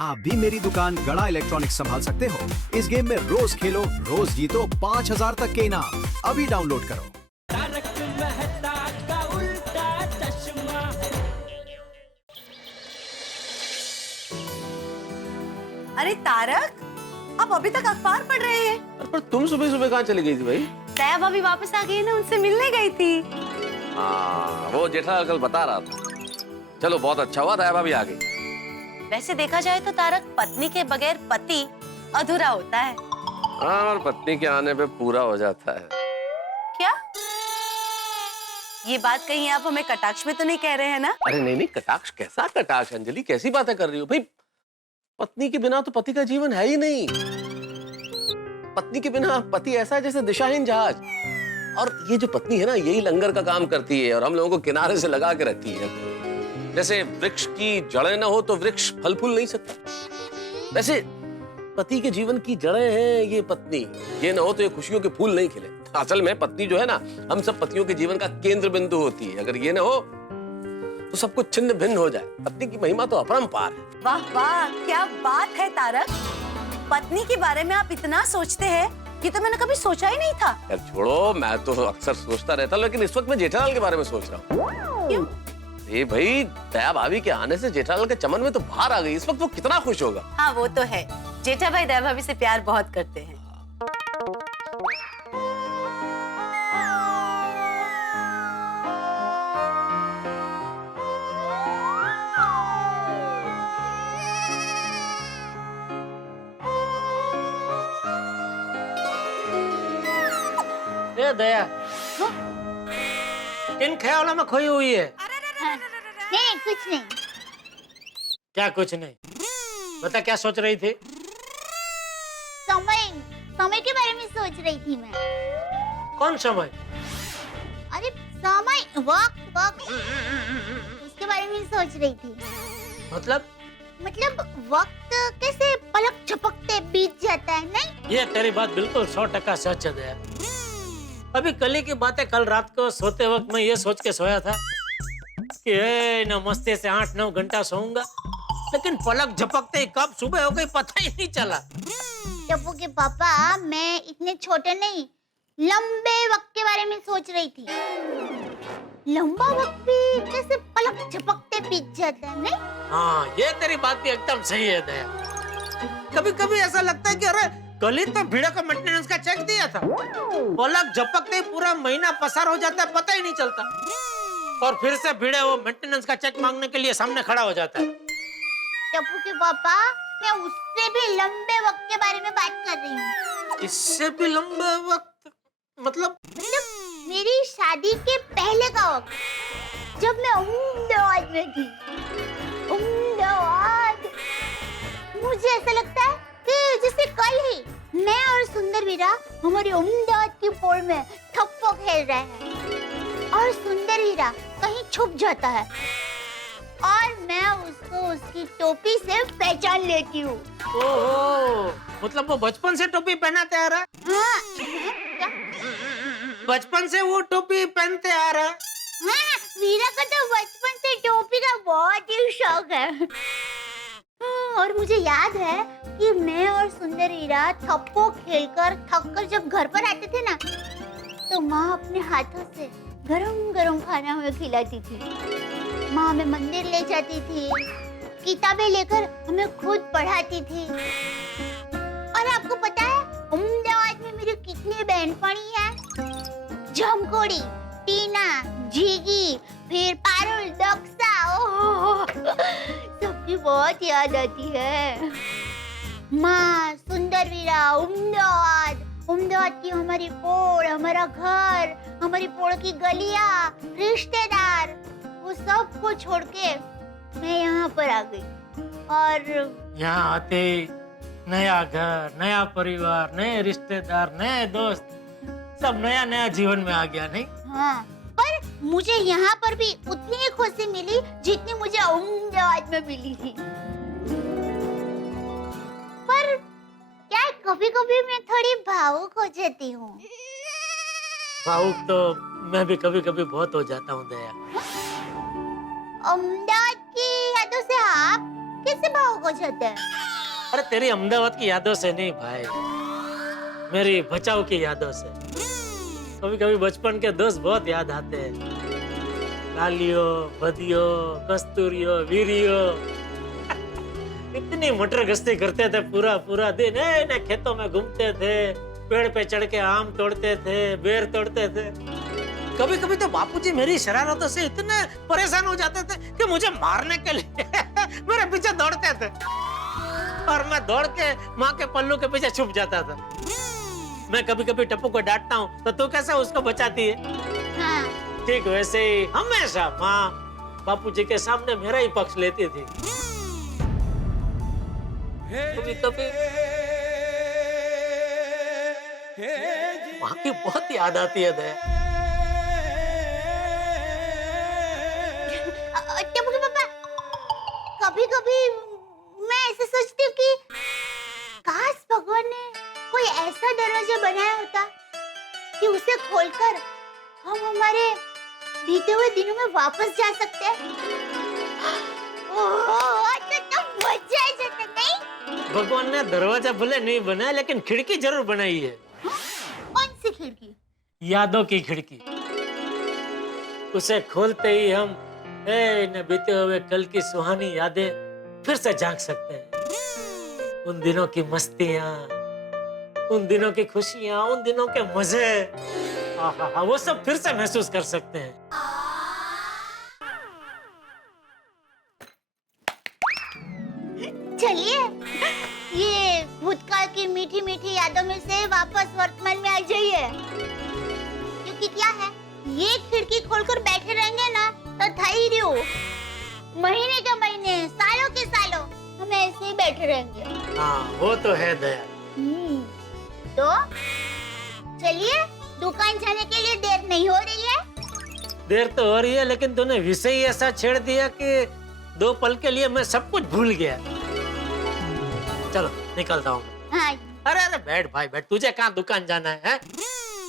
आप भी मेरी दुकान गड़ा इलेक्ट्रॉनिक्स संभाल सकते हो। इस गेम में रोज खेलो, रोज जीतो 5000 तक के इनाम। अभी डाउनलोड करो। तारक मेहता का उल्टा चश्मा। अरे तारक, आप अभी तक अखबार पढ़ रहे हैं? पर तुम सुबह सुबह कहाँ चली गई थी भाई? दया भाभी वापस आ गई ना, उनसे मिलने गई थी। हाँ, वो जेठालाल कल बता रहा था। चलो बहुत अच्छा हुआ दया भाभी आ गई। वैसे देखा जाए तो तारक, पत्नी के बगैर पति अधूरा होता है। हाँ, और पत्नी के आने पे पूरा हो जाता है। क्या ये बात कहीं आप हमें कटाक्ष में तो नहीं कह रहे हैं ना? अरे नहीं नहीं, कटाक्ष कैसा कटाक्ष अंजलि, कैसी बातें कर रही हो भाई? पत्नी के बिना तो पति का जीवन है ही नहीं। पत्नी के बिना पति ऐसा है जैसे दिशाहीन जहाज। और ये जो पत्नी है ना, यही लंगर का काम करती है और हम लोगों को किनारे से लगा के रखती है। जैसे वृक्ष की जड़ें न हो तो वृक्ष फल फूल नहीं सकता, वैसे पति के जीवन की जड़ें हैं ये पत्नी। ये न हो तो ये खुशियों के फूल नहीं खिले। असल में पत्नी जो है ना, हम सब पतियों के जीवन का केंद्र बिंदु होती है। अगर ये न हो तो सब कुछ छिन्न भिन्न हो जाए। पत्नी की महिमा तो अपरंपार है। वाह वाह, क्या बात है तारक। पत्नी के बारे में आप इतना सोचते हैं, ये तो मैंने कभी सोचा ही नहीं था। यार छोड़ो, मैं तो अक्सर सोचता रहता, लेकिन इस वक्त मैं जेठालाल के बारे में सोच रहा हूँ। क्यों? ये भाई, दया भाभी के आने से जेठालाल के चमन में तो बाहर आ गई। इस वक्त वो कितना खुश होगा। हाँ वो तो है, जेठा भाई दया भाभी से प्यार बहुत करते हैं। ए दया, किन ख्यालों में खोई हुई है? नहीं, कुछ नहीं। क्या कुछ नहीं? बता, क्या सोच रही थी? समय समय के बारे में सोच रही थी मैं। कौन समय? अरे समय, वक्त वक्त, उसके बारे में सोच रही थी। मतलब वक्त कैसे पलक झपकते बीत जाता है, नहीं? ये तेरी बात बिल्कुल 100% सच है दया। अभी कल ही की बातें, कल रात को सोते वक्त मैं ये सोच के सोया था कि न मस्ती से 8-9 घंटा सोऊंगा, लेकिन पलक झपकते ही कब सुबह हो गई पता ही नहीं चला। टप्पू के पापा, मैं इतने छोटे नहीं, लंबे वक्त के बारे में सोच रही थी। लंबा वक्त भी कैसे पलक झपकते बीत जाता है, नहीं? हाँ, ये तेरी बात भी एकदम सही है दया। कभी कभी ऐसा लगता है कि अरे कल ही तो भिड़े को मेंटेनेंस का चेक दिया था, पलक झपकते ही पूरा महीना पसार हो जाता है, पता ही नहीं चलता। और फिर से भिड़े वो मेंटेनेंस का चेक मांगने के लिए सामने खड़ा हो जाता है। टप्पू के पापा, मैं उससे भी लंबे वक्त के बारे में बात कर रही हूँ। इससे भी लंबा वक्त? मतलब मेरी शादी के पहले का वक्त, जब मैं अहमदाबाद में थी। अहमदाबाद, मुझे ऐसा लगता है कि जैसे कल ही मैं और सुंदर वीरा हमारी अहमदाबाद की पोल में थप्पो खेल रहे हैं और सुंदर वीरा कहीं छुप जाता है और मैं उसको उसकी टोपी से पहचान लेती हूँ। ओहो, मतलब वो बचपन से टोपी पहनाते आ रहा है? हाँ, बचपन से वो टोपी पहनते आ रहा है? हाँ, वीरा का तो बचपन से टोपी का बहुत ही शौक है। और मुझे याद है कि मैं और सुंदर वीरा थप्पो खेलकर थककर जब घर पर आते थे ना, तो माँ अपने हाथों से गरम गरम खाना हमें खिलाती थी। माँ हमें मंदिर ले जाती थी, किताबें लेकर हमें खुद पढ़ाती थी। और आपको पता है अहमदाबाद में मेरी कितनी बहनपणी है? झमकोड़ी, टीना, झीगी, फिर पारुल, दक्सा, ओह सबकी बहुत याद आती है। माँ, सुंदर वीरा, अहमदाबाद की हमारी पोड़, हमारा घर, हमारी पोड़ की गलियाँ, रिश्तेदार, वो सब को छोड़ के मैं यहाँ पर आ गई। और यहाँ आते नया घर, नया परिवार, नए रिश्तेदार, नए दोस्त, सब नया नया जीवन में आ गया, नहीं? हाँ, पर मुझे यहाँ पर भी उतनी ही खुशी मिली जितनी मुझे अहमदाबाद में मिली थी। पर क्या कभी कभी मैं थोड़ी भावुक हो जाती हूँ। भावुक तो मैं भी कभी कभी बहुत हो जाता हूँ दया। अहमदाबाद की यादों से आप कैसे भावुक हो जाते हैं? अरे तेरी अहमदाबाद की यादों से नहीं भाई, मेरी बचाव की यादों से। कभी कभी बचपन के दोस्त बहुत याद आते हैं, लालियो, बदियो, कस्तूरियो, वीरियो। इतनी मटर गश्ती करते थे पूरा पूरा दिन, न खेतों में घूमते थे, पेड़ पे चढ़ के आम तोड़ते थे, बेर तोड़ते थे। कभी कभी तो बापूजी मेरी शरारतों से इतने परेशान हो जाते थे कि मुझे मारने के लिए मेरे पीछे दौड़ते थे, और मैं दौड़ के माँ के पल्लू के पीछे छुप जाता था। मैं कभी कभी टप्पू को डांटता हूँ तो तू कैसे उसको बचाती है? हाँ। ठीक वैसे ही हमेशा माँ बापूजी के सामने मेरा ही पक्ष लेती थी। कभी कभी माँ की बहुत याद आती है दया। टप्पू के पापा, कभी कभी मैं ऐसे सोचती हूँ कि काश भगवान ने कोई ऐसा दरवाजा बनाया होता कि उसे खोलकर हम हमारे बीते हुए दिनों में वापस जा सकते हैं। तो मजा आ जाता नहीं? भगवान ने दरवाजा भले नहीं बनाया लेकिन खिड़की जरूर बनाई है। कौन सी खिड़की? यादों की खिड़की। उसे खोलते ही हम न बीते हुए कल की सुहानी यादें फिर से जाग सकते हैं। उन दिनों की मस्तियां, उन दिनों की खुशियां, उन दिनों के मजे, आहा, वो सब फिर से महसूस कर सकते हैं। चलिए, ये भूतकाल की मीठी मीठी यादों में से वापस वर्तमान में आ जाइए। क्योंकि क्या है, ये खिड़की खोलकर बैठे रहेंगे ना तो धैर्य, महीने के महीने, सालों के सालों हम ऐसे ही बैठे रहेंगे। हाँ, वो तो है दया। तो चलिए, दुकान जाने के लिए देर नहीं हो रही है। देर तो हो रही है लेकिन तूने विषय ही ऐसा छेड़ दिया कि 2 पल के लिए मैं सब कुछ भूल गया। चलो निकलता हूँ। हाँ। अरे अरे बैठ भाई बैठ, तुझे कहाँ दुकान जाना है?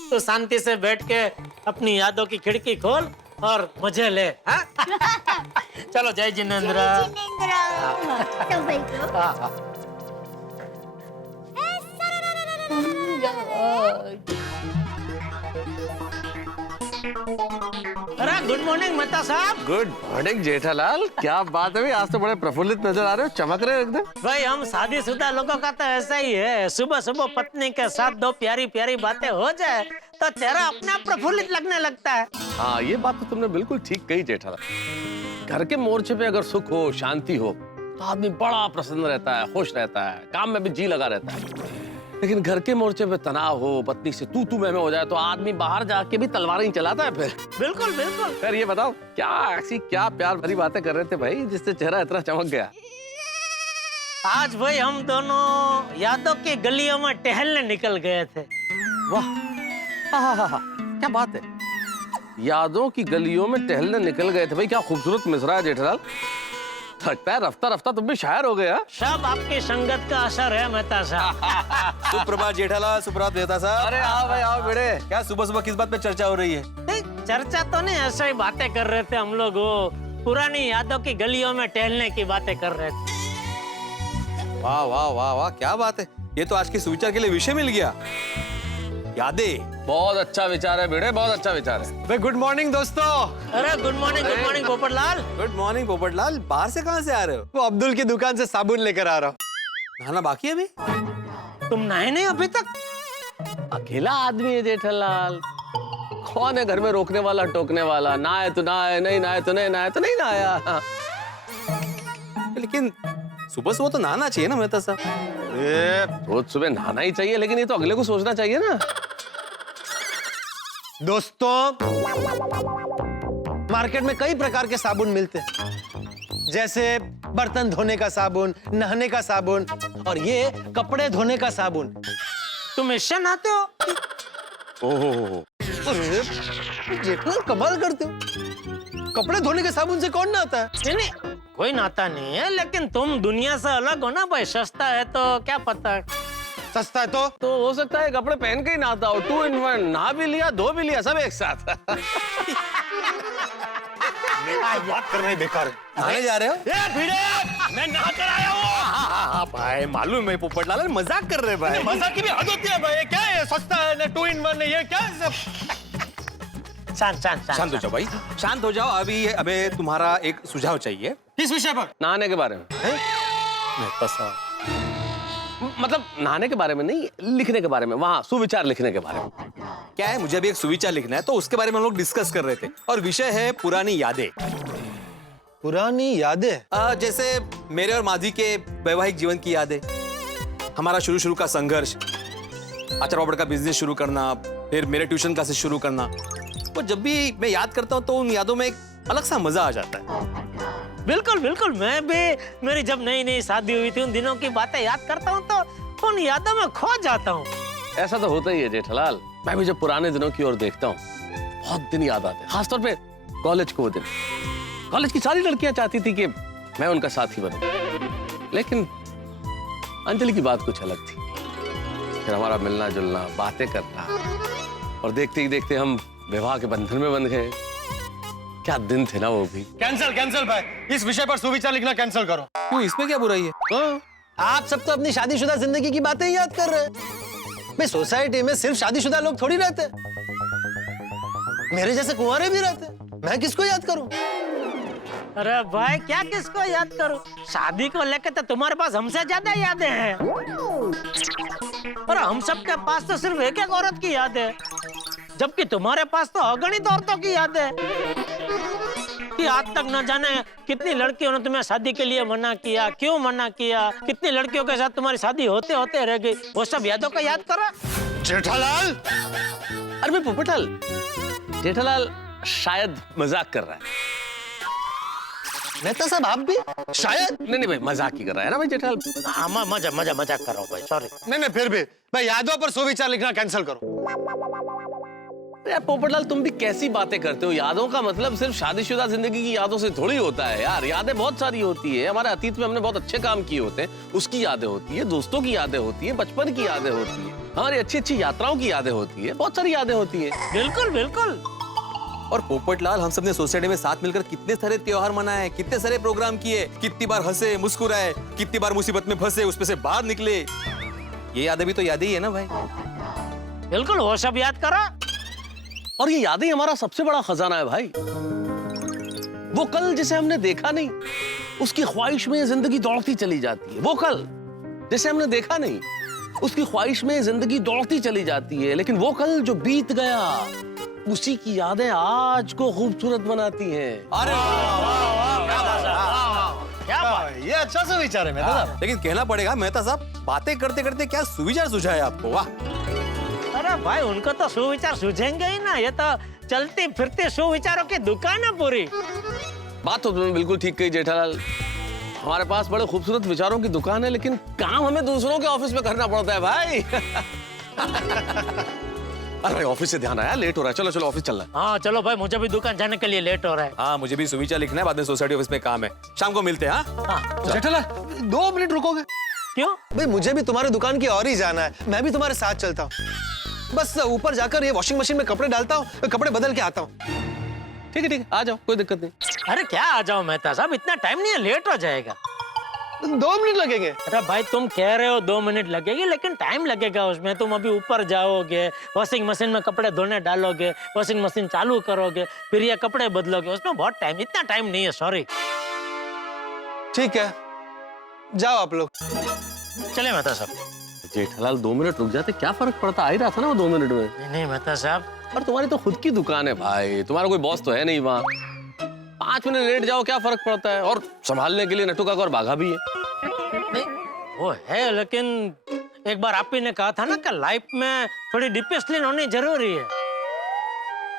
तो शांति से बैठ के अपनी यादों की खिड़की खोल और मजे ले। हाँ? चलो जय जिनेंद्र। जय जिनेंद्र। तो भाई को। अरे गुड मॉर्निंग मेहता साहब। गुड मॉर्निंग जेठालाल, क्या बात है भाई, आज तो बड़े प्रफुल्लित नजर आ रहे हो, चमक रहे हो एकदम। भाई हम शादीशुदा लोगों का तो ऐसा ही है, सुबह सुबह पत्नी के साथ 2 प्यारी प्यारी बातें हो जाए तो चेहरा अपने आप प्रफुल्लित लगने लगता है। हाँ, ये बात तो तुमने बिल्कुल ठीक कही जेठालाल। घर के मोर्चे पे अगर सुख हो, शांति हो तो आदमी बड़ा प्रसन्न रहता है, खुश रहता है, काम में भी जी लगा रहता है। लेकिन घर के मोर्चे पे तनाव हो, पत्नी से तू मैं हो जाए तो आदमी बाहर जाके भी तलवार ही चलाता है फिर। बिल्कुल बिल्कुल। फिर ये बताओ, क्या ऐसी क्या प्यार भरी बातें कर रहे थे भाई जिससे चेहरा इतना चमक गया? आज भाई हम दोनों यादों की गलियों में टहलने निकल गए थे। वाह, क्या बात है, यादों की गलियों में टहलने निकल गए थे भाई, क्या खूबसूरत मिसरा है जेठालाल। लगता है रफ्ता रफ्ता तुम भी शायर हो गया। सब आपकी संगत का असर है मेहता साहब। सुप्रभात जेठालाल, सुप्रभात मेहता साहब। अरे आओ भाई आओ बेटे। क्या सुबह सुबह किस बात पे चर्चा हो रही है? नहीं, चर्चा तो नहीं, ऐसे ही बातें कर रहे थे हम लोग, वो पुरानी यादों की गलियों में टहलने की बातें कर रहे थे। वाह वाह वाह वाह, क्या बात है, ये तो आज के सुविचार के लिए विषय मिल गया। यादें। बहुत अच्छा विचार है बेटे, बहुत अच्छा विचार है। भाई गुड मॉर्निंग दोस्तों। अरे good morning Popatlal. Good morning Popatlal, बाहर से कहाँ से आ रहे हो? वो अब्दुल की दुकान से साबुन लेकर आ रहा हूँ। नहाना बाकी है अभी? तुम नहाए नहीं अभी तक? अकेला आदमी है जेठालाल, कौन है घर में रोकने वाला टोकने वाला? नहाए तो नहाए, नहीं नहाए तो नहीं नहाए तो नहीं नहाया। लेकिन सुबह सुबह तो नहाना चाहिए ना मेहता साहब। रोज सुबह नहाना ही चाहिए, लेकिन ये तो अगले को सोचना चाहिए ना। दोस्तों, मार्केट में कई प्रकार के साबुन मिलते हैं, जैसे बर्तन धोने का साबुन, नहाने का साबुन और ये कपड़े धोने का साबुन। तुम इससे नहाते हो? ओहो, जेठालाल कमाल करते हो, कपड़े धोने के साबुन से कौन नहाता है? नहीं, कोई नहाता नहीं है, लेकिन तुम दुनिया से अलग हो ना भाई, सस्ता है तो क्या पता। सस्ता है तो हो सकता है कपड़े पहन के ही नहाता हो, 2 in 1, नहा भी लिया, धो भी लिया, सब एक साथ। बात कर रहे हैं बेकार। नहाने जा रहे हो? मैं नहा कर आया हूँ। हाँ भाई मालूम है पोपटलाल, मजाक कर रहे हैं भाई। मजाक की भी हद होती है भाई। क्या है, सस्ता है ना, 2 in 1 है, ये क्या है सब? शांत हो जाओ भाई, शांत हो जाओ। अभी हमें तुम्हारा एक सुझाव चाहिए। किस विषय पर? नहाने के बारे में। मतलब नहाने के बारे में नहीं, लिखने के बारे में, वहाँ सुविचार लिखने के बारे में। क्या है, मुझे अभी एक सुविचार लिखना है, तो उसके बारे में हम लोग डिस्कस कर रहे थे और विषय है पुरानी यादें। पुरानी यादें? जैसे मेरे और माधवी के वैवाहिक जीवन की यादें, हमारा शुरू का संघर्ष, अचार पापड़ का बिजनेस शुरू करना, फिर मेरे ट्यूशन क्लासेस शुरू करना। तो जब भी मैं याद करता हूँ तो उन यादों में एक अलग सा मजा आ जाता है। बिल्कुल बिल्कुल, मैं भी मेरी जब नई नई शादी हुई थी उन दिनों की बातें याद करता हूँ तो उन यादों में खो जाता हूँ। ऐसा तो होता ही है जेठालाल। मैं भी जब पुराने दिनों की ओर देखता हूँ बहुत दिन याद आते हैं, खासतौर पे कॉलेज को दिन। कॉलेज की सारी लड़कियां चाहती थी कि मैं उनका साथी बनूं, लेकिन अंजलि की बात कुछ अलग थी। फिर हमारा मिलना जुलना, बातें करना, और देखते ही देखते हम विवाह के बंधन में बंध गए। क्या दिन थे ना वो भी। कैंसिल भाई, इस विषय पर सुविचार लिखना कैंसिल करो। क्यों, इसमें क्या बुराई है? आप सब तो अपनी शादीशुदा जिंदगी की बातें ही याद कर रहे हैं। भाई सोसाइटी में सिर्फ शादीशुदा लोग थोड़ी रहते हैं, मेरे जैसे कुंवारे भी रहते हैं। मैं किसको याद करूं? अरे भाई क्या किसको याद करूं? शादी को लेकर तो तुम्हारे पास हमसे ज्यादा यादें हैं, और हम सब के पास तो सिर्फ एक एक औरत की याद है, जबकि तुम्हारे पास तो अगणित औरतों की याद है कि आज तक न जाने कितनी लड़कियों ने तुम्हें शादी के लिए मना किया, क्यों मना किया, कितनी लड़कियों के साथ तुम्हारी शादी होते होते रह गई। वो सब यादों को याद करो। जेठालाल, अरे भाई पोपटलाल, जेठालाल शायद मजाक कर रहा है। मेहता साहब आप भी शायद? नहीं भाई, मजाक ही कर रहा है ना भाई जेठालाल। हाँ, मजाक कर रहा हूँ भाई, सॉरी। नहीं फिर भी भाई यादों पर सुविचार लिखना कैंसिल करो। यार पोपटलाल, तुम भी कैसी बातें करते हो? यादों का मतलब सिर्फ शादीशुदा जिंदगी की यादों से थोड़ी होता है यार। यादें बहुत सारी होती है। हमारे अतीत में हमने बहुत अच्छे काम किए होते हैं, उसकी यादें होती है, दोस्तों की यादें होती है, बचपन की यादें होती है, हमारी अच्छी अच्छी यात्राओं की यादें होती है, बहुत सारी यादें होती है। बिल्कुल बिल्कुल। और पोपटलाल, हम सबने सोसाइटी में साथ मिलकर कितने सारे त्योहार मनाए, कितने सारे प्रोग्राम किए, कितनी बार हंसे मुस्कुराए, कितनी बार मुसीबत में फंसे, उसमें से बाहर निकले। ये यादें भी तो यादें ही है ना भाई। बिल्कुल, वो सब याद करो। और ये यादें हमारा सबसे बड़ा खजाना है भाई। वो कल जिसे हमने देखा नहीं, उसकी ख्वाहिश में जिंदगी दौड़ती चली जाती है। वो कल जिसे हमने देखा नहीं, उसकी ख्वाहिश में जिंदगी दौड़ती चली जाती है। लेकिन वो कल जो बीत गया, उसी की यादें आज को खूबसूरत बनाती हैं। अरे क्या बात? ये अच्छा सा विचार है मेहता साहब। लेकिन कहना पड़ेगा मेहता साहब, बातें करते करते क्या सुविचार सुझाया आपको। वाह। अरे भाई, उनको तो सुविचार सूझेंगे ही ना। ये तो चलती फिरती सुविचारों की दुकान है पूरी। बात तो तुमने बिल्कुल ठीक कही जेठालाल। हमारे पास बड़े खूबसूरत विचारों की दुकान है, लेकिन काम हमें दूसरों के ऑफिस में करना पड़ता है भाई। अरे ऑफिस से ध्यान आया, लेट हो रहा है। चलो चलो ऑफिस चलना है। हाँ चलो भाई, मुझे भी दुकान जाने के लिए लेट हो रहा है। हाँ, मुझे भी सुविचार लिखना है, बाद में सोसाइटी ऑफिस में काम है। शाम को मिलते हैं। हाँ, जेठालाल 2 मिनट रुकोगे? क्यों? भाई मुझे भी तुम्हारी दुकान की और ही जाना है, मैं भी तुम्हारे साथ चलता हूँ। बस ऊपर जाकर ये वॉशिंग मशीन में कपड़े डालता हूँ, कपड़े बदल के आता हूँ। ठीक है आ जाओ, कोई दिक्कत नहीं। अरे क्या आ जाओ मेहता साहब, इतना टाइम नहीं है, लेट हो जाएगा। 2 मिनट लगेंगे। अरे भाई, तुम कह रहे हो 2 मिनट लगेगी, लेकिन टाइम लगेगा उसमें। तुम अभी ऊपर जाओगे, वॉशिंग मशीन में कपड़े धोने डालोगे, वॉशिंग मशीन चालू करोगे, फिर ये कपड़े बदलोगे, उसमें बहुत टाइम, इतना टाइम नहीं है, सॉरी। ठीक है, जाओ आप लोग। चले मेहता साहब। जेठालाल 2 मिनट रुक जाते, क्या फर्क पड़ता? आ ही रहा था ना वो 2 मिनट में। नहीं मेहता साहब। और तुम्हारी तो खुद की दुकान है भाई, तुम्हारा कोई बॉस तो है नहीं वहाँ। 5 मिनट लेट जाओ, क्या फर्क पड़ता है? और संभालने के लिए नट्टू काका और बाघा भी है। नहीं वो है, लेकिन एक बार आप ही ने कहा था ना कि लाइफ में थोड़ी डिसिप्लिन होनी जरूरी है।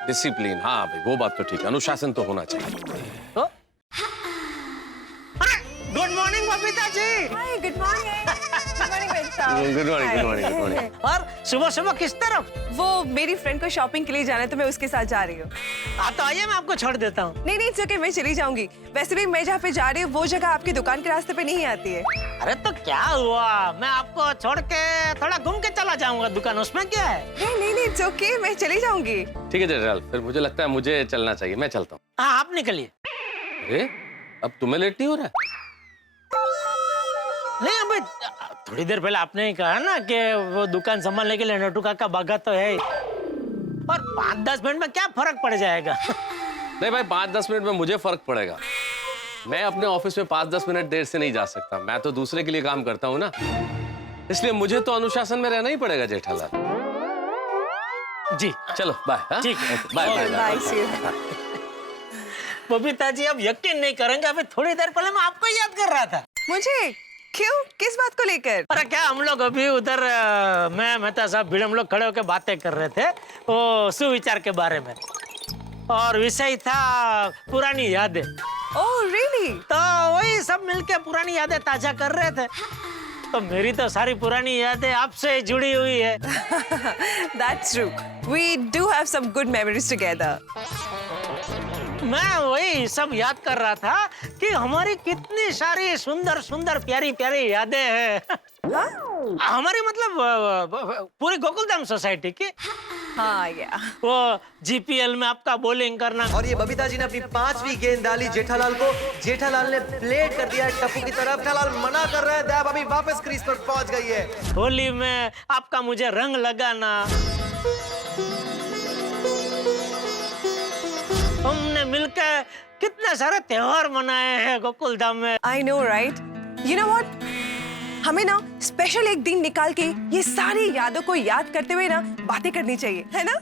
डिसिप्लिन, हाँ भाई वो बात तो ठीक है, अनुशासन तो होना चाहिए। तो good morning Babita ji. Good morning. Good morning बेटा। Good morning good morning good morning. और सुबह सुबह किस तरफ? वो मेरी फ्रेंड को शॉपिंग के लिए जाना है, तो मैं उसके साथ जा रही हूँ। तो आइए, मैं आपको छोड़ देता हूँ। नहीं नहीं, ओके, मैं चली जाऊंगी। वैसे भी मैं जहाँ पे जा रही हूँ वो जगह आपकी दुकान के रास्ते पे नहीं आती है। अरे तो क्या हुआ, मैं आपको छोड़ के थोड़ा घूम के चला जाऊंगा दुकान, उसमें क्या है? नहीं नहीं, इट्स ओके, मैं चली जाऊंगी। ठीक है जेठालाल, फिर मुझे लगता है मुझे चलना चाहिए, मैं चलता हूँ। हाँ आप निकलिए। अरे अब तुम्हें लेट नहीं हो रहा है? नहीं अबे थोड़ी देर पहले आपने ही कहा ना कि वो दुकान संभालने के लिए नटू काका भागा तो है ही। और 5-10 मिनट में क्या फर्क पड़ जाएगा? नहीं भाई, 5-10 मिनट में मुझे फर्क पड़ेगा। मैं अपने ऑफिस में 5-10 मिनट देर से नहीं जा सकता। मैं तो दूसरे के लिए काम करता हूँ ना, इसलिए मुझे तो अनुशासन में रहना ही पड़ेगा जेठालाल जी। चलो बाय। हाँ? ठीक है, बाय बाय बाय सी। बबीता जी, अब यकीन नहीं करेंगे, अभी थोड़ी देर पहले मैं आपको ही याद कर रहा था। मुझे क्यों, किस बात को लेकर? अरे क्या, हम लोग अभी उधर मैं मेहता साहब भीड़ हम लोग खड़े होकर बातें कर रहे थे वो सुविचार के बारे में, और विषय था पुरानी यादें। Oh really? तो वही सब मिलके पुरानी यादें ताजा कर रहे थे। तो मेरी तो सारी पुरानी यादें आपसे जुड़ी हुई है। That's true. We do have some good memories together. मैं वही सब याद कर रहा था कि हमारी कितनी सारी सुंदर सुंदर प्यारी प्यारी यादें हैं। हमारी मतलब पूरी गोकुलधाम सोसाइटी की। हाँ या। वो जीपीएल में आपका बॉलिंग करना, और ये बबीता जी ने अपनी 5वीं गेंद डाली जेठालाल को। जेठालाल ने प्लेट कर दिया टप्पू की तरफ। जेठालाल मना कर रहे हैं, दया भाभी वापस क्रीज पर पहुंच गई है। होली में आपका मुझे रंग लगाना, हमने मिलकर कितने सारे त्योहार मनाए हैं गोकुलधाम में। I know, right? You know what? हमें ना स्पेशल एक दिन निकाल के ये सारी यादों को याद करते हुए ना बातें करनी चाहिए, है ना?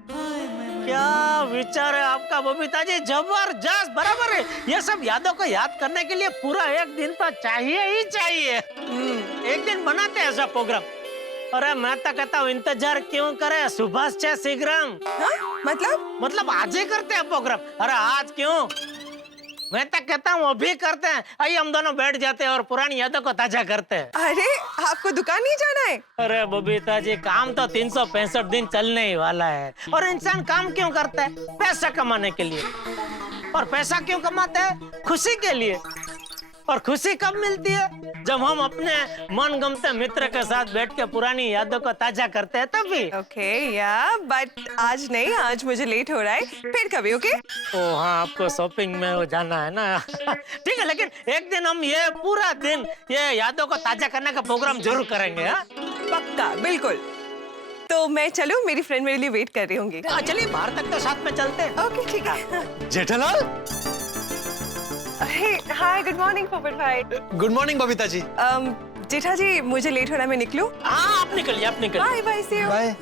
क्या विचार है आपका बबीता जी, जबरदस्त, बराबर है। ये सब यादों को याद करने के लिए पूरा एक दिन तो चाहिए ही चाहिए। एक दिन बनाते हैं ऐसा प्रोग्राम। अरे मैं तो कहता हूँ इंतजार क्यों करे, सुबह से शीघ्रम। मतलब आज ही करते हैं प्रोग्राम। अरे आज क्यों, मैं तो कहता हूँ अभी करते हैं। आइए हम दोनों बैठ जाते हैं और पुरानी यादों को ताजा करते हैं। अरे आपको दुकान नहीं जाना है? अरे बबीता जी, काम तो 365 दिन चलने ही वाला है। और इंसान काम क्यों करता है? पैसा कमाने के लिए। और पैसा क्यों कमाता है? खुशी के लिए। और खुशी कब मिलती है? जब हम अपने मनगमते मित्र के साथ बैठ के पुरानी यादों को ताजा करते हैं तभी। ओके या, बट आज नहीं, आज मुझे लेट हो रहा है, फिर कभी। ओके? ओ हाँ, आपको शॉपिंग में हो जाना है ना। ठीक है, लेकिन एक दिन हम ये पूरा दिन ये यादों को ताजा करने का प्रोग्राम जरूर करेंगे। हाँ पक्का, बिल्कुल। तो मैं चलूं, मेरी फ्रेंड मेरे लिए वेट कर रही होंगी। चलिए बाहर तक तो साथ में चलते हैं। ओके ठीक है। जेठालाल, हाय, गुड मॉर्निंग पोपट भाई। गुड मॉर्निंग बबीता जी। जेठा जी, मुझे लेट हो रहा है, मैं निकलूं? हाँ आप निकलिए, आप निकलिए। Bye bye, see you. Bye.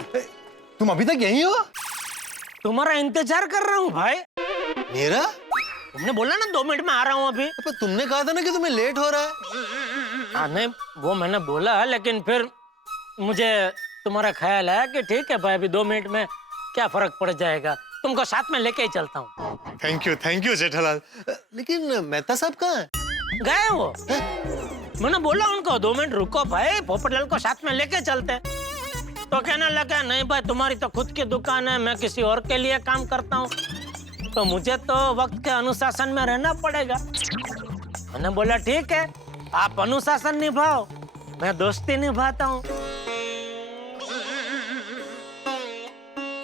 तुम अभी तक यहीं हो? तुम्हारा इंतजार कर रहा हूँ भाई। मेरा? तुमने बोला ना 2 मिनट में आ रहा हूँ अभी। पर तुमने कहा था ना कि तुम्हें लेट हो रहा है। हाँ नहीं, वो मैंने बोला, लेकिन फिर मुझे तुम्हारा ख्याल है कि ठीक है भाई, अभी 2 मिनट में क्या फर्क पड़ जाएगा, तुमको साथ में लेके ही चलता हूँ। Thank you Jethalal. लेकिन मेहता साहब कहाँ है? गए वो। मैंने बोला उनको 2 मिनट रुको भाई, पोपटलाल को साथ में लेके चलते हैं। तो कहने लगा नहीं भाई, तुम्हारी तो खुद की दुकान है, मैं किसी और के लिए काम करता हूँ, तो मुझे तो वक्त के अनुशासन में रहना पड़ेगा। मैंने बोला ठीक है, आप अनुशासन निभाओ, मैं दोस्ती निभाता हूँ।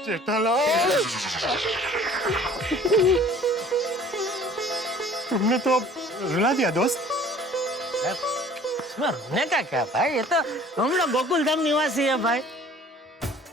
जेठालाल, तुमने तो रुला दिया दोस्त। इसमें रोने का क्या भाई, ये तो हम लोग गोकुलधाम निवासी है भाई।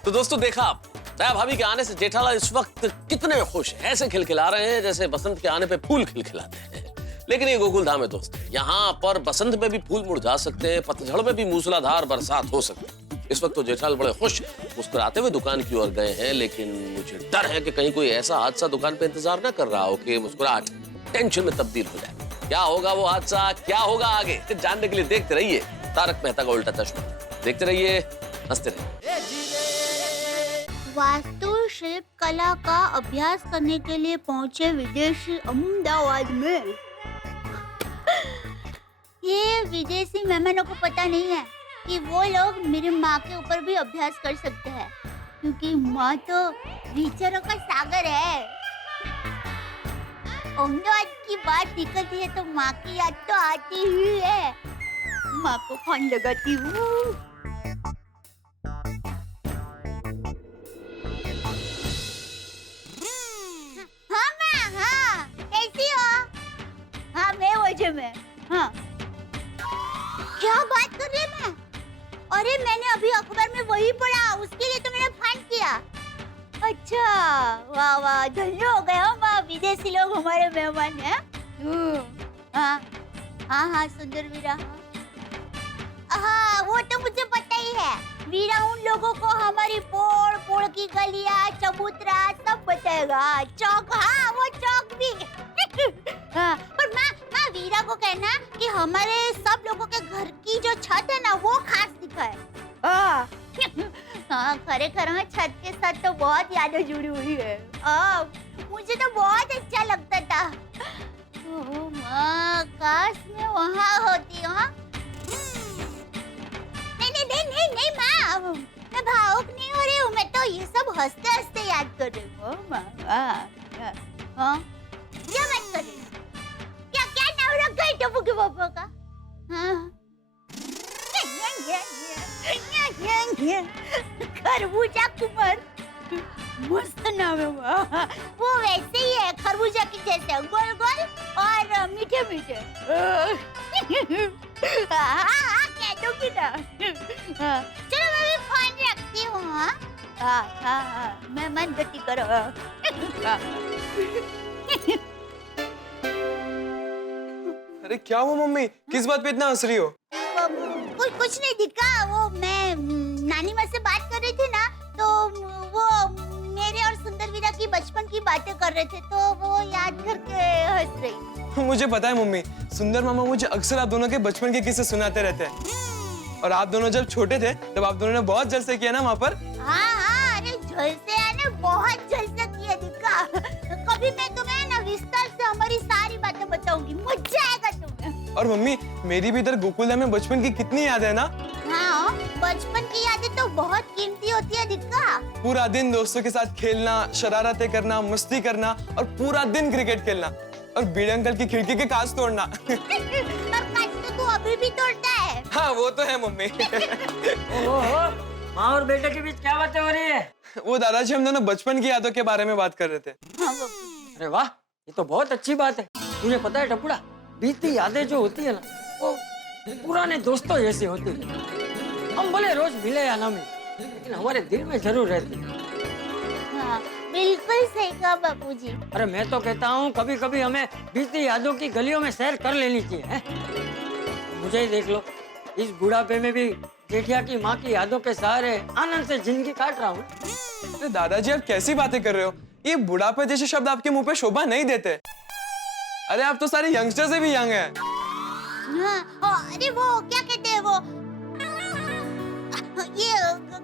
तो दोस्तों देखा आप, दया भाभी के आने से जेठालाल इस वक्त कितने खुश हैं, ऐसे खिलखिला रहे हैं जैसे बसंत के आने पे फूल खिलखिलाते हैं। लेकिन ये गोकुलधाम है दोस्त, यहाँ पर बसंत में भी फूल मुरझा सकते हैं, पतझड़ में भी मूसलाधार बरसात हो सकती है। इस वक्त तो जेठालाल बड़े खुश मुस्कुराते हुए दुकान की ओर गए हैं, लेकिन मुझे डर है कि कहीं कोई ऐसा हादसा दुकान पे इंतजार न कर रहा हो कि मुस्कुराहट टेंशन में तब्दील हो जाए। क्या होगा वो हादसा, क्या होगा आगे, जानने के लिए देखते रहिए तारक मेहता का उल्टा चश्मा। देखते रहिए, हंसते रहिए। वास्तुशिल्प कला का अभ्यास करने के लिए पहुंचे विदेशी अहमदाबाद में। ये विदेशी मेहमानों को पता नहीं है कि वो लोग मेरी माँ के ऊपर भी अभ्यास कर सकते हैं, क्योंकि माँ तो विचारों का सागर है। अहमदाबाद की बात निकलती है तो माँ की याद तो आती ही है। माँ को फोन लगाती हूँ। हाँ माँ, हाँ कैसी हो? हाँ में। हाँ, क्या बात कर रही मैं? अरे मैंने अभी अखबार में वही पढ़ा, उसके लिए तो मैंने फोन किया। अच्छा, वाह वाह, धन्य हो गए हो माँ, विदेशी लोग हमारे मेहमान हैं। हाँ हाँ हाँ, सुंदर वीरा। हाँ, वो तो मुझे पता ही है। वीरा उन लोगों को हमारी पोड़ पोड़ की गलियां, चबूतरा सब बताएगा। चौक, हाँ वो चौक भी। हाँ, पर माँ वीरा को कहना कि हमारे सब लोगों के घर की जो छत है ना, वो खास दिखाए। हाँ, खरेखर हाँ, छत के साथ तो बहुत यादें जुड़ी हुई है। मुझे तो बहुत अच्छा लगता था। ओह माँ, काश मैं वहाँ होती। हाँ, नहीं माँ, मैं भावुक नहीं हो रही हूँ। मैं तो ये सब हंसते हंसते याद कर रही हूँ माँ। हाँ, क्या बात कर रही हूँ? क्या नाम रखा है टप्पू के पापा का? हाँ, खरबूजा कुमार, मस्त नाम है माँ। वो वैसे ही है, खरबूजा के जैसे, गोल गोल और मीठे मीठे। हाँ, कह दूंगी ना। चलो मैं भी फोन रखती हूँ। हाँ, मैं मन गति करो। अरे क्या हुआ मम्मी, किस बात पे इतना हंस रही हो? कुछ नहीं दिखा। वो मैं नानी माँ से बात कर रही थी ना, तो वो मेरे और सुंदर वीरा की बचपन की बातें कर रहे थे, तो वो याद करके हंस रही। मुझे पता है मम्मी, सुंदर मामा मुझे अक्सर आप दोनों के बचपन के किस्से सुनाते रहते हैं। और आप दोनों जब छोटे थे तब आप दोनों ने बहुत जलसे किया ना वहाँ पर। हाँ, अरे जलसे आने बहुत जलसे किया दिखा। कभी मैं तुम्हें ना विस्तार से हमारी सारी बातें बताऊंगी, मजा आएगा तुम्हें। और मम्मी, मेरी भी इधर गोकुलधाम में बचपन की कितनी याद है ना। हाँ, बचपन की यादें तो बहुत कीमती होती है दिक्का। पूरा दिन दोस्तों के साथ खेलना, शरारतें करना, मस्ती करना और पूरा दिन क्रिकेट खेलना और बीड़े अंकल की खिड़की के कांच तोड़ना। पर कांच तो तू अभी भी तोड़ता है। हाँ, वो तो है मम्मी। ओहो, माँ और बेटे के बीच क्या बातें हो रही है? वो दादाजी हम दोनों बचपन की यादों के बारे में बात कर रहे थे। अरे वाह, ये तो बहुत अच्छी बात है। तुझे पता है टपुड़ा, बीती यादें जो होती है ना, वो पुराने दोस्तों जैसी होती है। हम भले रोज मिले या ना मिले, लेकिन हमारे दिल में जरूर रहती है। हाँ, बिल्कुल सही कहा बापूजी। अरे मैं तो कहता हूँ कभी कभी हमें बीती यादों की गलियों में सैर कर लेनी चाहिए है? मुझे ही देख लो, इस बुढ़ापे में भी जेठिया की माँ की यादों के सहारे आनंद से जिंदगी काट रहा हूँ। अरे दादाजी, आप कैसी बातें कर रहे हो? ये बुढ़ापे जैसे शब्द आपके मुंह पे शोभा नहीं देते। अरे आप तो सारे यंगस्टर से भी यंग हैं। हाँ, अरे वो क्या कहते हैं, वो ये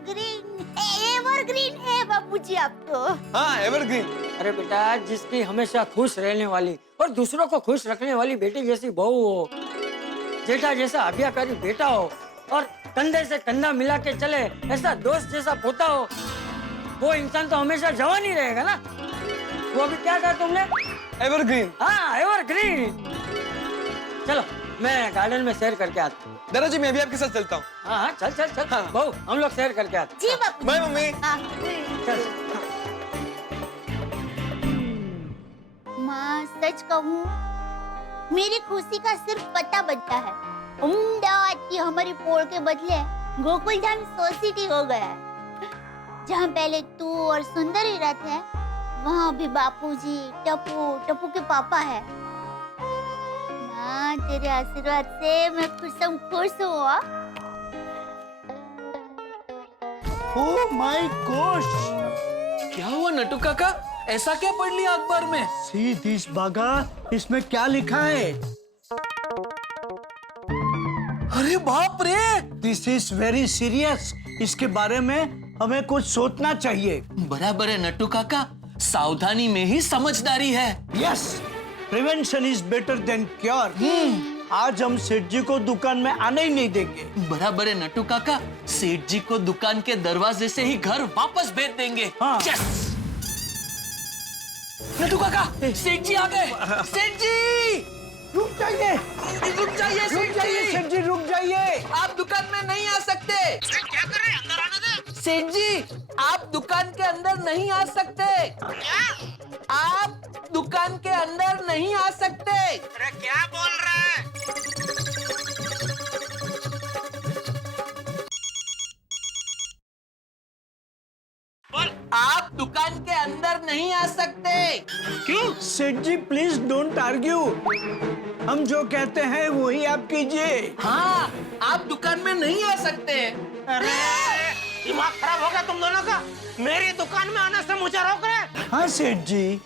ग्रीन, एवरग्रीन है बापूजी आप तो। हाँ, एवरग्रीन। अरे बेटा, जिसकी हमेशा खुश रहने वाली और दूसरों को खुश रखने वाली बेटी जैसी बहू हो, जेठा जैसा आज्ञाकारी बेटा हो और कंधे से कंधा मिला के चले ऐसा दोस्त जैसा पोता हो, वो इंसान तो हमेशा जवान ही रहेगा ना। वो अभी क्या कहा तुमने? एवरग्रीन। हाँ, एवरग्रीन। चलो मैं गार्डन में सैर करके आता हूँ। दादाजी, मैं भी आपके साथ चलता हूँ। हाँ, चल चल चल। हाँ। बहू, हम लोग सैर करके आते। जी बापूजी। Bye mummy. हाँ। चल। माँ, सच कहूँ, मेरी खुशी का सिर्फ पता बनता है। अहमदाबाद की हमारी पोल के बदले गोकुलधाम सोसाइटी हो गया है। जहाँ पहले तू और सुंदर ही रहते हैं, वहाँ भी बापूजी, टप्पू के पापा है। माँ, तेरे आशीर्वाद से मैं खुश हूँ। ओह माय गॉश, क्या हुआ नटू काका, ऐसा क्या पढ़ लिया अखबार में? सी दिस बागा, इसमें क्या लिखा है? अरे बाप रे, दिस इज वेरी सीरियस। इसके बारे में हमें कुछ सोचना चाहिए। बराबर है नट्टू काका, सावधानी में ही समझदारी है। Yes, prevention is better than cure. आज हम सेठ जी को दुकान में आने ही नहीं देंगे। बराबर है नट्टू काका, सेठ जी को दुकान के दरवाजे से ही घर वापस भेज देंगे। हाँ। Yes! नट्टू काका, सेठ जी आ गए। सेठ जी रुक जाइए, रुक जाइए, सेठ जी रुक जाइए। आप दुकान में नहीं आ सकते। क्या कर रहे हैं? अंदर आने दे। सेठ जी, आप दुकान के अंदर नहीं आ सकते। क्या? आप दुकान दुकान के अंदर नहीं आ सकते। अरे क्या बोल रहा है? आप दुकान के अंदर नहीं आ सकते। क्यों? सेठ जी प्लीज डोंट आर्ग्यू, हम जो कहते हैं वही आप कीजिए। हाँ, आप दुकान में नहीं आ सकते। अरे दिमाग खराब हो गया तुम दोनों का। मेरी दुकान में आने से मुझे रोक रहे। हाँ सेठ जी।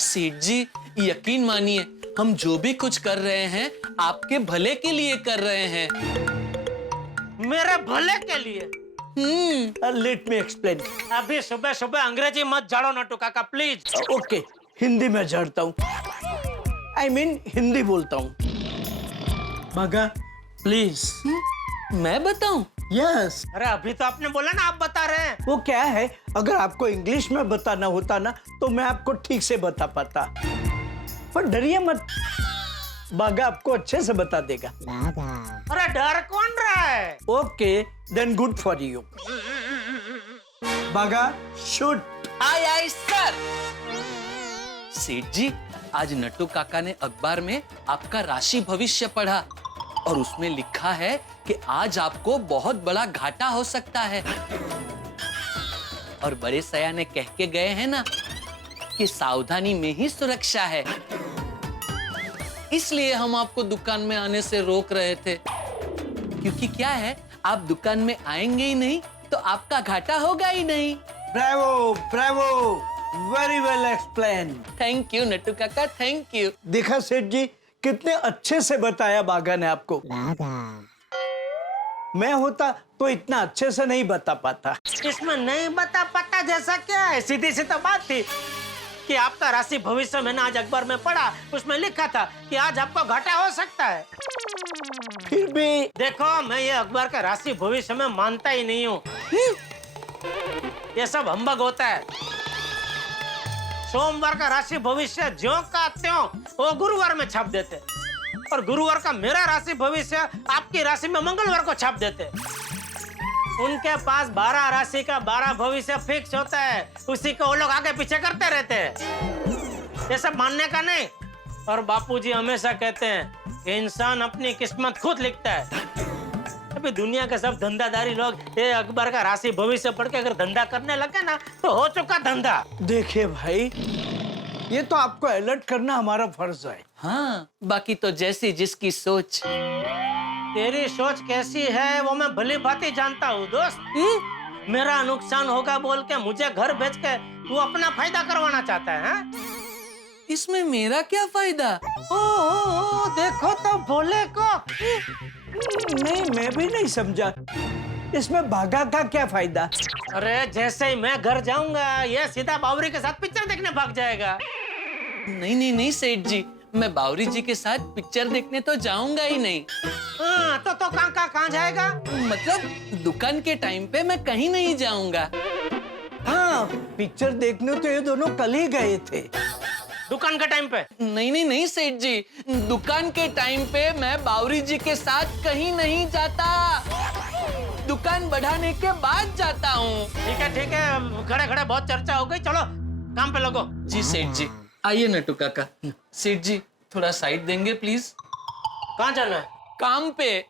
सेठ जी यकीन मानिए, हम जो भी कुछ कर रहे हैं आपके भले के लिए कर रहे हैं। मेरे भले के लिए? Let me explain. अभी सुबह सुबह अंग्रेजी मत झाड़ो नट्टू काका प्लीज। ओके, हिंदी में झड़ता हूँ, आई मीन हिंदी बोलता हूँ। भागा प्लीज। मैं बताऊं? यस। अरे अभी तो आपने बोला ना आप बता रहे हैं। वो क्या है, अगर आपको इंग्लिश में बताना होता ना तो मैं आपको ठीक से बता पाता, पर डरिए मत, बागा आपको अच्छे से बता देगा। अरे डर कौन रहा है? Okay then good for you. बागा शूट। Aye aye sir. सेठ जी, आज नट्टू काका ने अखबार में आपका राशि भविष्य पढ़ा और उसमें लिखा है कि आज आपको बहुत बड़ा घाटा हो सकता है। और बड़े सया ने कह के गए हैं ना कि सावधानी में ही सुरक्षा है। इसलिए हम आपको दुकान में आने से रोक रहे थे, क्योंकि क्या है, आप दुकान में आएंगे ही नहीं तो आपका घाटा होगा ही नहीं। Bravo Bravo, very well explain. Thank you Nattu काका, थैंक यू। देखा सेठ जी, कितने अच्छे से बताया बागा ने आपको। मैं होता तो इतना अच्छे से नहीं बता पाता। इसमें नहीं बता पाता जैसा क्या है? सीधी सी तो बात थी कि आपका राशि भविष्य मैंने आज अखबार में पढ़ा, उसमें लिखा था कि आज आपको घाटा हो सकता है। फिर भी देखो, मैं ये अखबार का राशि भविष्य में मानता ही नहीं हूँ। ये सब हम्बग होता है। सोमवार का राशि भविष्य ज्यों का त्यों वो गुरुवार में छाप देते, और गुरुवार का मेरा राशि भविष्य आपकी राशि में मंगलवार को छाप देते। उनके पास 12 राशि का 12 भविष्य फिक्स होता है, उसी को वो लोग आगे पीछे करते रहते हैं। ये सब मानने का नहीं। और बापूजी हमेशा कहते हैं कि इंसान अपनी किस्मत खुद लिखता है। अभी दुनिया के सब धंधादारी लोग ये अखबार का राशि भविष्य पढ़ के अगर धंधा करने लगे ना तो हो चुका धंधा। देखिए भाई, ये तो आपको अलर्ट करना हमारा फर्ज है। हाँ, बाकी तो जैसी जिसकी सोच। तेरी सोच कैसी है वो मैं भली भांति जानता हूँ दोस्त। मेरा नुकसान होगा बोल के मुझे घर भेज के तू अपना फायदा करवाना चाहता है? इसमें मेरा क्या फायदा? ओ, देखो तो भोले को। नहीं, मैं भी नहीं समझा, इसमें भागा का क्या फायदा? अरे जैसे ही मैं घर जाऊंगा ये सीधा बावरी के साथ पिक्चर देखने भाग जाएगा। नहीं नहीं नहीं सेठ जी, मैं बावरी जी के साथ पिक्चर देखने तो जाऊंगा ही नहीं। हाँ, तो कहाँ जाएगा? मतलब दुकान के टाइम पे मैं कहीं नहीं जाऊंगा। हाँ, पिक्चर देखने तो ये दोनों कल ही गए थे। दुकान के टाइम पे? नहीं नहीं नहीं सेठ जी, दुकान के टाइम पे मैं बावरी जी के साथ कहीं नहीं जाता, दुकान बढ़ाने के बाद जाता हूँ। ठीक है, खड़े खड़े बहुत चर्चा हो गई, चलो काम पे लगो। जी सेठ जी। आइए नट्टू काका। सेठ जी थोड़ा साइड देंगे प्लीज। कहाँ जाना है? काम पे।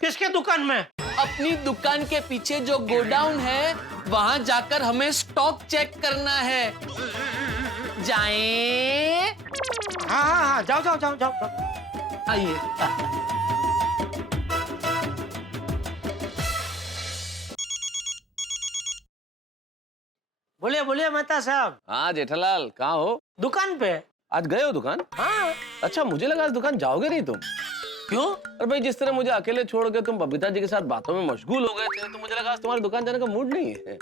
किसके दुकान में? अपनी दुकान के पीछे जो गोडाउन है वहां जाकर हमें स्टॉक चेक करना है। जाएं? हाँ, जाओ। आइए। बोलिए मेहता साहब। हाँ जेठालाल, कहाँ हो? दुकान पे। आज गए हो दुकान? हाँ। अच्छा, मुझे लगा आज दुकान जाओगे नहीं तुम। क्यों? अरे भाई, जिस तरह मुझे अकेले छोड़ के तुम बबीता जी के साथ बातों में मशगूल हो गए थे तो मुझे लगा आज तुम्हारी दुकान जाने का मूड नहीं है।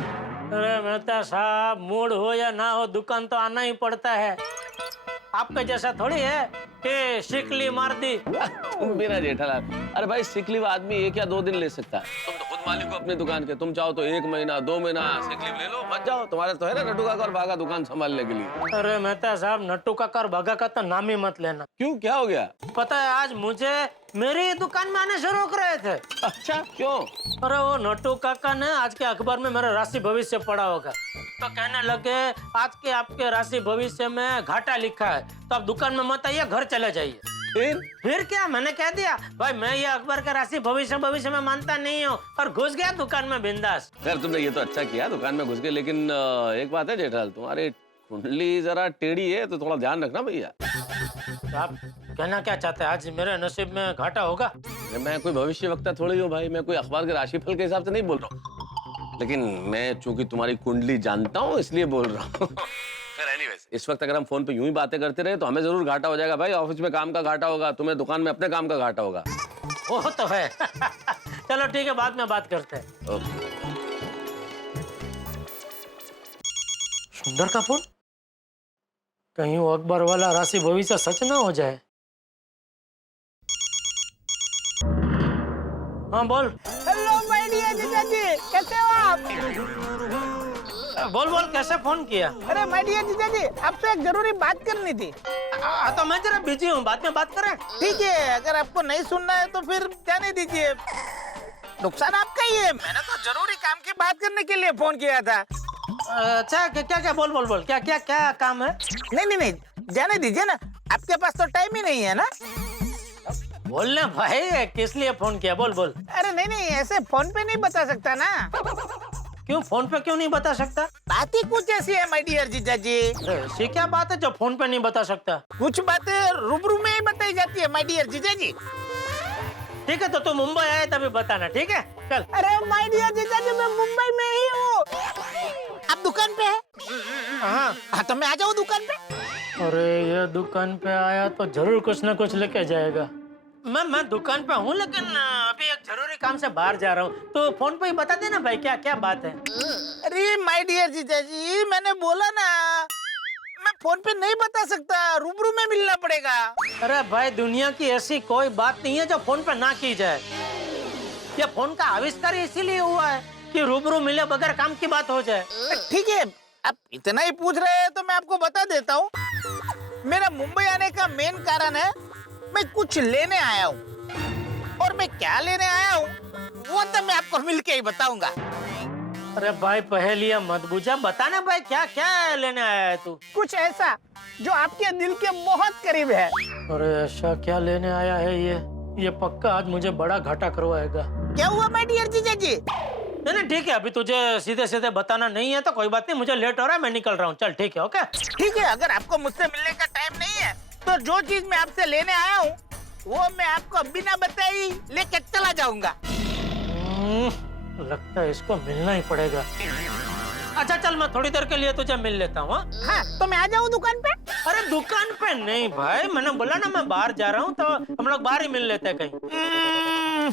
अरे मेहता साहब, मूड हो या ना हो दुकान तो आना ही पड़ता है। आपके जैसा थोड़ी है कि शिकली मार दी। तुम भी ना जेठालाल, अरे भाई सिक लीव आदमी 1 या 2 दिन ले सकता है। तुम तो खुद मालिक हो अपनी दुकान के, तुम चाहो तो 1 महीना 2 महीना सिक लीव ले लो, मत जाओ। तुम्हारे तो है ना नट्टू काका और भागा दुकान संभालने के लिए। अरे मेहता साहब, नट्टू काका और भागा का तो नाम ही मत लेना। क्यों, क्या हो गया? पता है, आज मुझे मेरी दुकान में आने से रोक रहे थे। अच्छा, क्यों? अरे वो नट्टू काका ने आज के अखबार में मेरा राशि भविष्य पढ़ा होगा। तो कहने लगे आज के आपके राशि भविष्य में घाटा लिखा है, तो आप दुकान में मत आइए, घर चले जाइए। फिर क्या, मैंने कह दिया भाई मैं ये अकबर का राशि भविष्य में मानता नहीं हूँ, और घुस गया दुकान में बिंदास। खैर तुमने ये तो अच्छा किया, दुकान में घुस गए, लेकिन एक बात है जेठालाल, तुम्हारी कुंडली जरा टेढ़ी है, तो थोड़ा ध्यान रखना भैया। आप कहना क्या चाहते हैं, आज मेरे नसीब में घाटा होगा? मैं कोई भविष्य वक्ता थोड़ी हूँ भाई, मैं कोई अखबार के राशिफल के हिसाब से नहीं बोल रहा हूँ, लेकिन मैं चूंकि तुम्हारी कुंडली जानता हूँ इसलिए बोल रहा हूँ। खैर एनीवेज, इस वक्त अगर हम फोन पे यूं ही बातें करते रहे तो हमें जरूर घाटा हो जाएगा भाई। ऑफिस में काम का घाटा होगा, तुम्हें दुकान में अपने काम का घाटा होगा। वो तो है। चलो ठीक है, बाद में बात करते हैं। ओके। सुंदर का फोन, कहीं वो अकबर वाला राशि भविष्य सच ना हो जाए। हाँ बोल। हेलो माय डियर जीजाजी, कैसे हो आप? बोल बोल, कैसे फोन किया? अरे माय डियर जीजाजी, आपसे एक जरूरी बात करनी थी। तो मैं जरा बिजी हूँ, बाद में बात करें। ठीक है, अगर आपको नहीं सुनना है तो फिर जाने दीजिए, नुकसान आपका ही है। मैंने तो जरूरी काम की बात करने के लिए फोन किया था। अच्छा क्या क्या, बोल बोल बोल, क्या क्या क्या काम है? नहीं, जाने दीजिए ना, आपके पास तो टाइम ही नहीं है ना। बोलना भाई, किस लिए फोन किया, बोल बोल। अरे नहीं, ऐसे फोन पे नहीं बता सकता ना। क्यों, फोन पे क्यों नहीं बता सकता? बात ही कुछ ऐसी है माय डियर जीजाजी। ऐसी क्या बात है जो फोन पे नहीं बता सकता? कुछ बातें रूबरू में ही बताई जाती है माय डियर जीजाजी। ठीक है, तो तू मुंबई आए तभी बताना, ठीक है? चल। अरे माय डियर जीजाजी, मैं मुंबई में ही हूँ। आप दुकान पे है? हाँ, तो मैं आ जाऊँ दुकान पे? अरे ये दुकान पे आया तो जरूर कुछ ना कुछ लेके जाएगा। मैं दुकान पे हूँ, लेकिन अभी एक जरूरी काम से बाहर जा रहा हूँ, तो फोन पे ही बता देना भाई, क्या क्या बात है। अरे माय डियर जीजाजी, मैंने बोला ना, मैं फोन पे नहीं बता सकता, रूबरू में मिलना पड़ेगा। अरे भाई, दुनिया की ऐसी कोई बात नहीं है जो फोन पे ना की जाए। ये फोन का आविष्कार इसीलिए हुआ है कि रूबरू मिले बगैर काम की बात हो जाए। ठीक है, आप इतना ही पूछ रहे हैं तो मैं आपको बता देता हूँ। मेरा मुंबई आने का मेन कारण है, मैं कुछ लेने आया हूँ, और मैं क्या लेने आया हूँ वो तो मैं आपको मिलके ही बताऊंगा। अरे भाई, पहेलियां मत बुझा, बताना भाई, क्या क्या लेने आया है तू? कुछ ऐसा जो आपके दिल के बहुत करीब है। अरे ऐसा क्या लेने आया है ये पक्का आज मुझे बड़ा घाटा करवाएगा। क्या हुआ माय डियर जीजाजी? नहीं ठीक है, अभी तुझे सीधे सीधे बताना नहीं है तो कोई बात नहीं, मुझे लेट हो रहा है, मैं निकल रहा हूँ। चल ठीक है, ओके? ठीक है, अगर आपको मुझसे मिलने का टाइम नहीं है तो जो चीज मैं आपसे लेने आया हूँ वो मैं आपको बिना बताए लेकर चला जाऊंगा। लगता है इसको मिलना ही पड़ेगा। अच्छा चल, मैं थोड़ी देर के लिए तुझे मिल लेता हूँ। हाँ, तो मैं आ जाऊँ दुकान पे? अरे दुकान पे नहीं भाई, मैंने बोला ना मैं बाहर जा रहा हूँ, तो हम लोग बाहर ही मिल लेते हैं कहीं।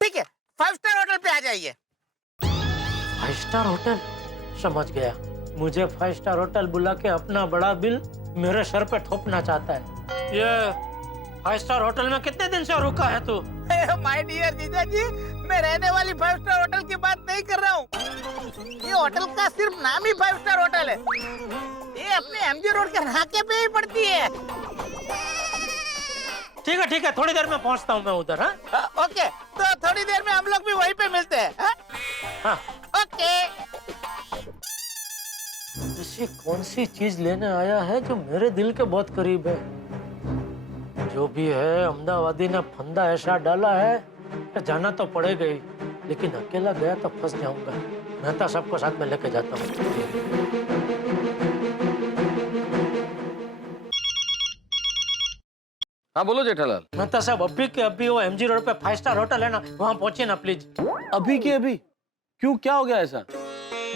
ठीक है, 5 स्टार होटल पे आ जाइए। 5 स्टार होटल? समझ गया, मुझे 5 स्टार होटल बुला के अपना बड़ा बिल मेरे सर पे थोपना चाहता है। ये 5 स्टार होटल में कितने दिन से रुका है तू? माय डियर जीजाजी, मैं रहने वाली 5 स्टार होटल की बात नहीं कर रहा हूँ। ये होटल का सिर्फ नाम ही 5 स्टार होटल है। ये अपने एमजी रोड के नाके पे ही पड़ती है। ठीक है, थोड़ी देर में पहुँचता हूँ मैं उधर। हाँ ओके, तो थोड़ी देर में हम लोग भी वहीं पे मिलते हैं। हाँ ओके। ऐसी कौन सी चीज लेने आया है जो मेरे दिल के बहुत करीब है? जो भी है, अहमदाबादी ने फंदा ऐसा डाला है कि जाना तो पड़ेगा ही, लेकिन अकेला गया तो फंस जाऊंगा। मेहता सबको साथ में लेके जाता हूँ। हाँ बोलो जेठालाल। मेहता साहब, अभी के अभी वो एमजी रोड पे 5 स्टार होटल है ना, वहाँ पहुंचे ना प्लीज। अभी के अभी? क्यों, क्या हो गया ऐसा?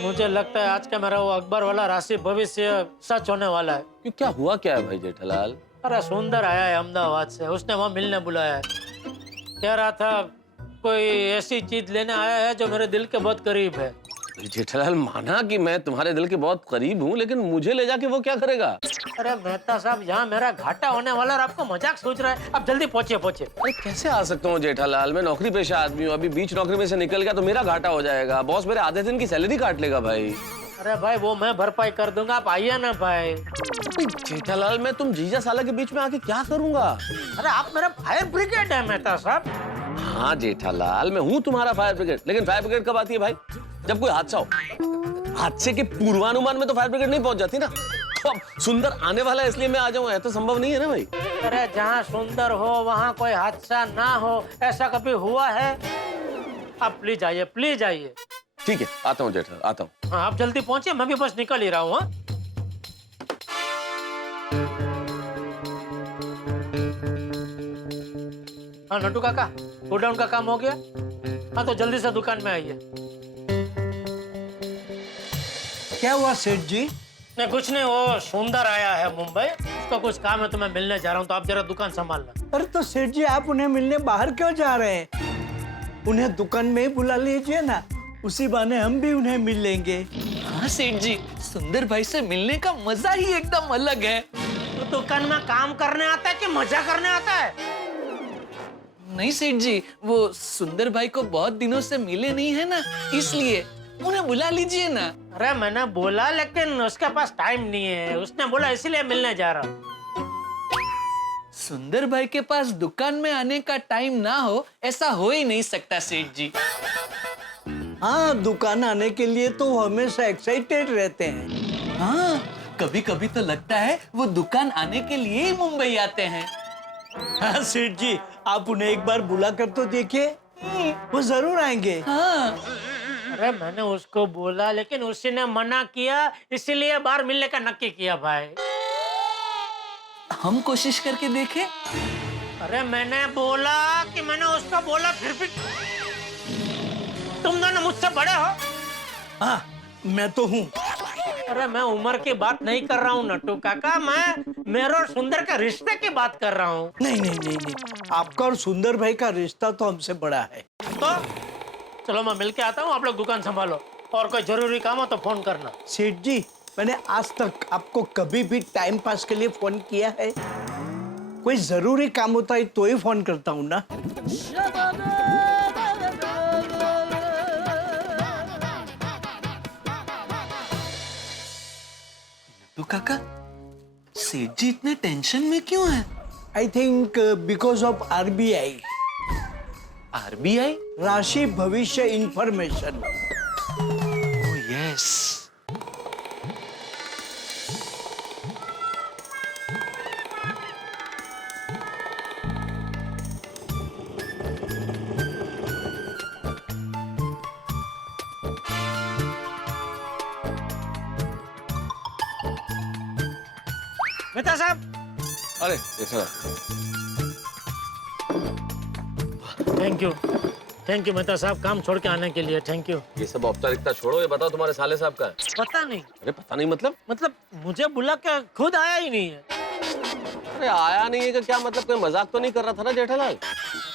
मुझे लगता है आज का मेरा वो अकबर वाला राशि भविष्य सच होने वाला है। क्यों, क्या हुआ क्या है भाई जेठालाल? अरे सुंदर आया है अहमदाबाद से, उसने वहाँ मिलने बुलाया है। कह रहा था कोई ऐसी चीज लेने आया है जो मेरे दिल के बहुत करीब है। जेठालाल, माना कि मैं तुम्हारे दिल के बहुत करीब हूँ, लेकिन मुझे ले जाके वो क्या करेगा? अरे मेहता साहब, यहाँ मेरा घाटा होने वाला और आपको मजाक सोच रहा है। अब जल्दी पहुँचे। अरे कैसे आ सकता हूँ जेठालाल, मैं नौकरी पेशा आदमी हूँ, अभी बीच नौकरी में से निकल गया तो मेरा घाटा हो जाएगा। बॉस मेरे आधे दिन की सैलरी काट लेगा भाई। अरे भाई, वो मैं भरपाई कर दूंगा, आप आइए ना भाई। जेठालाल, मैं तुम जीजा साला के बीच में आके क्या करूंगा? अरे आप मेरा फायर ब्रिगेड है मेहता साहब। हाँ जेठालाल, मैं हूँ तुम्हारा फायर ब्रिगेड, लेकिन फायर ब्रिगेड कब आती है भाई? जब कोई हादसा हो। हादसे के पूर्वानुमान में तो फायर ब्रिगेड नहीं पहुंच जाती ना। तो अब सुंदर आने वाला है इसलिए मैं आ जाऊं, तो संभव नहीं है ना भाई। अरे जहाँ सुंदर हो वहाँ कोई हादसा ना हो, ऐसा कभी हुआ है? आप प्लीज आइए, प्लीज आइए। ठीक है, आता हूँ जेठा, आता हूँ। हाँ, आप जल्दी पहुंचिए, मैं भी बस निकल ही रहा हूँ। हाँ नट्टू काका, गोडाउन का काम हो गया? हाँ तो जल्दी से दुकान में आइए। क्या हुआ सेठ जी? नहीं कुछ नहीं, वो सुंदर आया है मुंबई, उसका कुछ काम है तो मैं मिलने जा रहा हूँ, तो आप जरा दुकान संभालना। अरे तो सेठ जी आप उन्हें मिलने बाहर क्यों जा रहे हैं? उन्हें दुकान में ही बुला लीजिए ना, उसी बहाने हम भी उन्हें मिल लेंगे। हाँ सेठ जी, सुंदर भाई से मिलने का मजा ही एकदम अलग है। तो दुकान में काम करने आता है कि मजा करने आता है? नहीं सेठ जी, वो सुंदर भाई को बहुत दिनों से मिले नहीं है ना, इसलिए उन्हें बुला लीजिए ना। अरे मैंने बोला, लेकिन उसके पास टाइम नहीं है, उसने बोला इसीलिए मिलने जा रहा हूँ। सुंदर भाई के पास दुकान में आने का टाइम ना हो, ऐसा हो ही नहीं सकता सेठ जी। हाँ, दुकान आने के लिए तो वो हमेशा एक्साइटेड रहते हैं। हाँ, कभी कभी तो लगता है वो दुकान आने के लिए ही मुंबई आते हैं। हाँ सेठ जी, आप उन्हें एक बार बुला कर तो देखिए, वो जरूर आएंगे। हाँ। अरे मैंने उसको बोला, लेकिन उसी ने मना किया, इसीलिए बाहर मिलने का नक्की किया भाई। हम कोशिश करके देखें। अरे मैंने बोला कि मैंने उसको बोला, फिर भी तुम दोनों मुझसे बड़े हो। हाँ, मैं तो हूँ। अरे मैं उम्र की बात नहीं कर रहा हूँ नट्टू काका, मैं मेरे और सुंदर के रिश्ते की बात कर रहा हूँ। नहीं नहीं नहीं नहीं, आपका और सुंदर भाई का रिश्ता तो हमसे बड़ा है। तो चलो मैं मिल के आता हूँ, आप लोग दुकान संभालो, और कोई जरूरी काम हो तो फोन करना। सेठ जी, मैंने आज तक आपको कभी भी टाइम पास के लिए फोन किया है? कोई जरूरी काम होता है तो ही फोन करता हूँ ना। तो काका, सेठ जी इतने टेंशन में क्यों है? I think because of RBI, RBI? राशि भविष्य इंफॉर्मेशन। Oh yes. मेहता साहब। अरे देखा, थैंक यू मेहता साहब, काम छोड़ के आने के लिए थैंक यू। ये सब औपचारिकता छोड़ो, ये बताओ तुम्हारे साले साहब का है? पता नहीं। अरे पता नहीं मतलब मुझे बुला के खुद आया ही नहीं है। अरे आया नहीं है का क्या मतलब? कोई मजाक तो नहीं कर रहा था ना जेठालाल?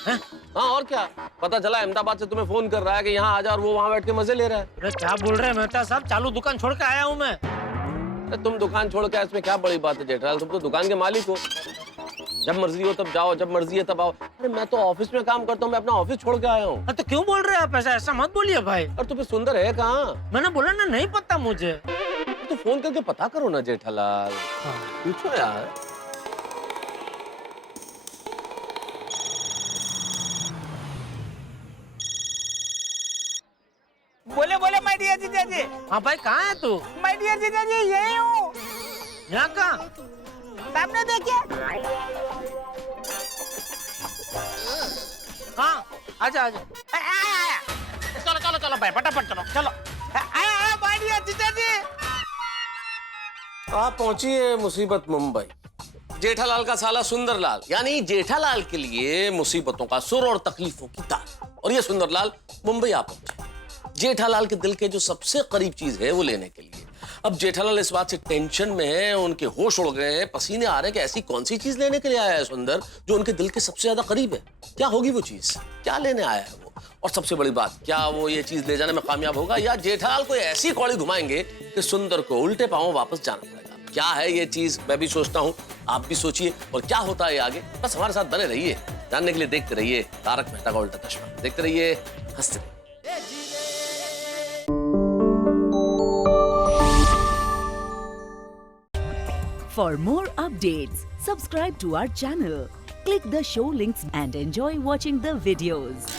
हाँ और क्या, पता चला अहमदाबाद से तुम्हें फोन कर रहा है कि यहाँ आ जा, और वो वहाँ बैठ के मजे ले रहा है। अरे क्या बोल रहे हैं मेहता साहब, चालू दुकान छोड़ के आया हूँ मैं। अरे तुम दुकान छोड़ के, इसमें क्या बड़ी बात है जेठालाल? तुम तो दुकान के मालिक हो, जब मर्जी हो तब जाओ, जब मर्जी है तब आओ। अरे मैं तो ऑफिस में काम करता हूँ, मैं अपना ऑफिस छोड़ के आया हूँ। तो क्यों बोल रहे हैं आप ऐसा? ऐसा मत बोलिए भाई। और तुम्हें सुंदर है कहाँ? मैंने बोला ना, नहीं पता मुझे। तो फोन करके पता करो ना जेठालाल, पूछो यार। बोले बोले माय डियर जीजा जी। हाँ भाई, कहाँ है तू? माय डियर जीजा जी, यही हूँ। यहाँ कहाँ? सामने देखिए। हाँ, आजा आजा। आया। चलो चलो चलो भाई, फटाफट चलो चलो। आया माय डियर जीजा जी। आप पहुंची है मुसीबत मुंबई। जेठालाल का साला सुंदरलाल, यानी जेठालाल के लिए मुसीबतों का सुर और तकलीफों की तार, और ये सुंदरलाल मुंबई आ पहुंचे जेठालाल के दिल के जो सबसे करीब चीज है वो लेने के लिए। अब जेठालाल इस बात से टेंशन में है, उनके होश उड़ गए हैं, पसीने आ रहे हैं कि ऐसी कौन सी चीज लेने के लिए आया है सुंदर जो उनके दिल के सबसे ज्यादा करीब है। क्या होगी वो चीज, क्या लेने आया है वो? और सबसे बड़ी बात, क्या वो ये चीज ले जाने में कामयाब होगा, या जेठालाल को ऐसी कौड़ी घुमाएंगे कि सुंदर को उल्टे पांव वापस जाना पड़ेगा? क्या है ये चीज, मैं भी सोचता हूँ, आप भी सोचिए, और क्या होता है आगे, बस हमारे साथ बने रहिए। जानने के लिए देखते रहिए तारक मेहता का उल्टा चश्मा, देखते रहिए, हंसते रहिए। For more updates, subscribe to our channel, click the show links and enjoy watching the videos.